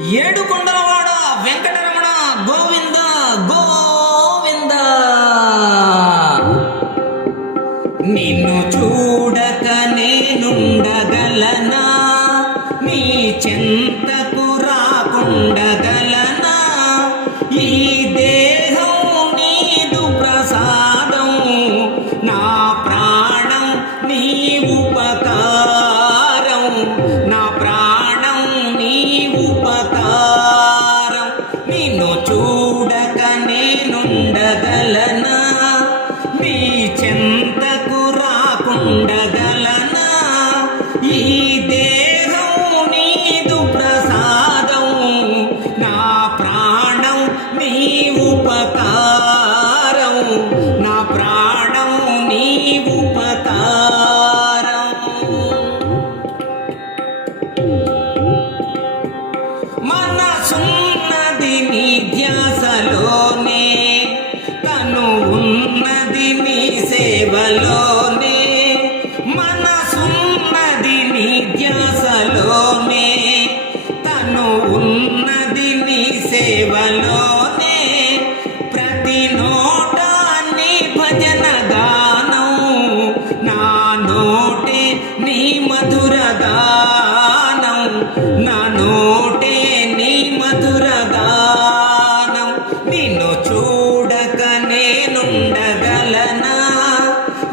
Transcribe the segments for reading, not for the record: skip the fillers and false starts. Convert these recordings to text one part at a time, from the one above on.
ఏడుకొండలవాడ వెంకటరమణ గోవింద గోవింద. నిన్ను చూడక నేనుండగలనా, నీ చెంతకు రాకుండగలనా? ఈ దేహం నీదు ప్రసాదం, నా ప్రాణం నీ ఉపకారం, నా ప్రాణం నీ ఉపకారం. నిన్ను చూడక నేనుండగలనా, నీ చెంతకు రాకుండగలనా? ఈ దేహం నీదు ప్రసాదం, నా ప్రాణం నీ ఉపకారం, నా ప్రాణం నీ ఉపకారం. మనసున్నది నీ ధ్యాసలోనే, తను ఉన్నది నీ సేవలోనే. మనసున్నది నీ ధ్యాసలోనే, తను ఉన్నది నీ సేవలోనే. ప్రతి నోట నీ భజన గానం, నా నోటే నీ మధుర గానం, నా నోటే నీ మధుర గానం. నిన్ను చూడక నేనుండగలనా,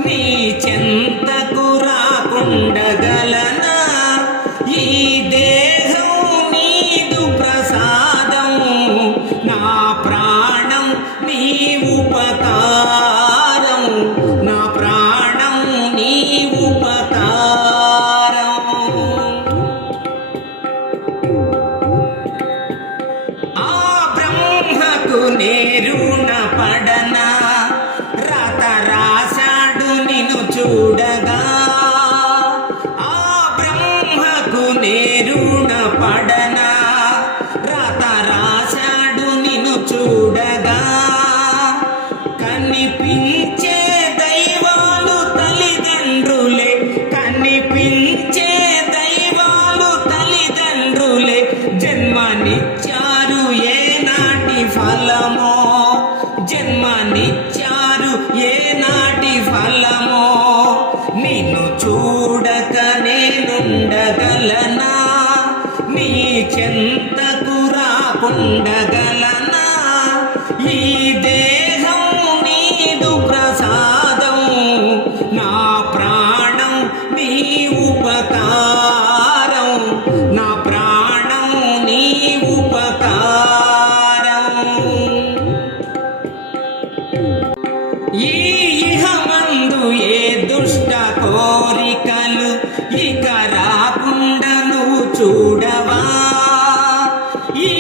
నీ చెంతకు రాకుండగలనా? ఈ దేహం నీదు ప్రసాదం, నా ప్రాణం నీ ఉపకారం, నా ప్రాణం నీ ఉపకారం. ఆ బ్రహ్మకు నేరుణ పడనా, రత రాశాడు నిన్ను చూడగా. ఆ బ్రహ్మకు నేరుణ పడనా, రత రాశాడు నిన్ను చూడగా. కనిపించే దైవాలు తల్లిదండ్రులే, కనిపించే దైవాలు తల్లిదండ్రులే. జన్మనిచ్చారు ఏనాటి ఫలమో, జన్మనిచ్చారు ఏనాటి ఫలమో. నిన్ను చూడక నేనుండగలనా, నీ చెంతకు రాకుండగలనా? ఈ దేహం నీదు ప్రసాదం, నా ప్రాణం నీ ఉపకారం, నా ప్రాణం నీ ఉపకారం. ఈ ఇహమందు ఏ దుష్ట కోరికలు ఇక రాకుండను చూడవా? ఈ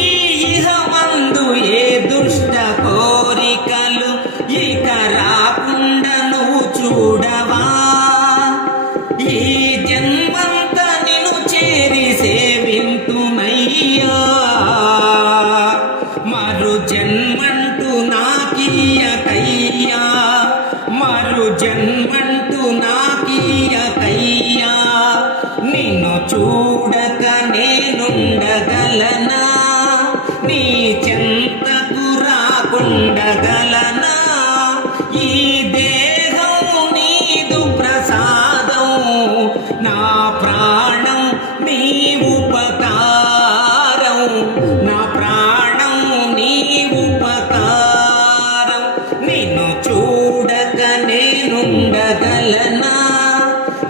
ఇహమందు ఏ దుష్ట కోరికలు ఇక రాకుండను చూడవా? ఈ జన్మంత నిన్ను చేరి సేవింతునయ్యా, మరు జన్మంటూ నాకీయకయ్యా, మరు జన్మంటూ నాకీయకయ్యా. నిన్ను చూడక నేనుండగలనా, నీ చెంతకు రాకుండగలనా? ఈ దేహం నీదు ప్రసాదం, నా ప్రాణం నీ ఉపకారం, నా ప్రాణం నీ ఉపకారం. నిన్ను చూడక నేనుండగలనా,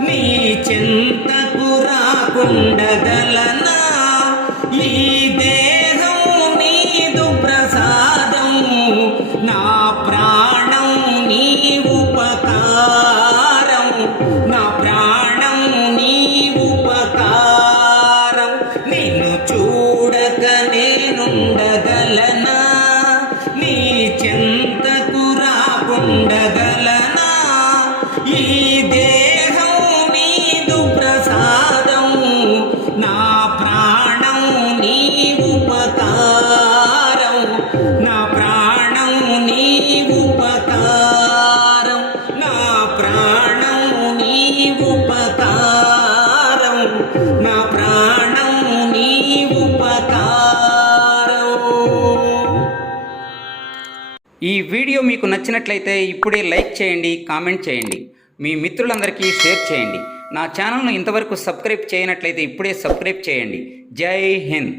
నీ చెంతకు రాకుండగలనా? ఈ దేహం నీదు ప్రసాదం, నా ప్రాణం నీ ఉపకారం, నా ప్రాణం నీ ఉపకారం. నిన్ను చూడక నేనుండగలనా, నీ చెంతకు రాకుండగలనా? ఈ దేహం నీదు ప్రసాదం, నా ప్రాణం నీ ఈ వీడియో మీకు నచ్చినట్లయితే ఇప్పుడే లైక్ చేయండి, కామెంట్ చేయండి, మీ మిత్రులందరికీ షేర్ చేయండి. నా ఛానల్ను ఇంతవరకు సబ్స్క్రైబ్ చేయనట్లయితే ఇప్పుడే సబ్స్క్రైబ్ చేయండి. జై హింద్.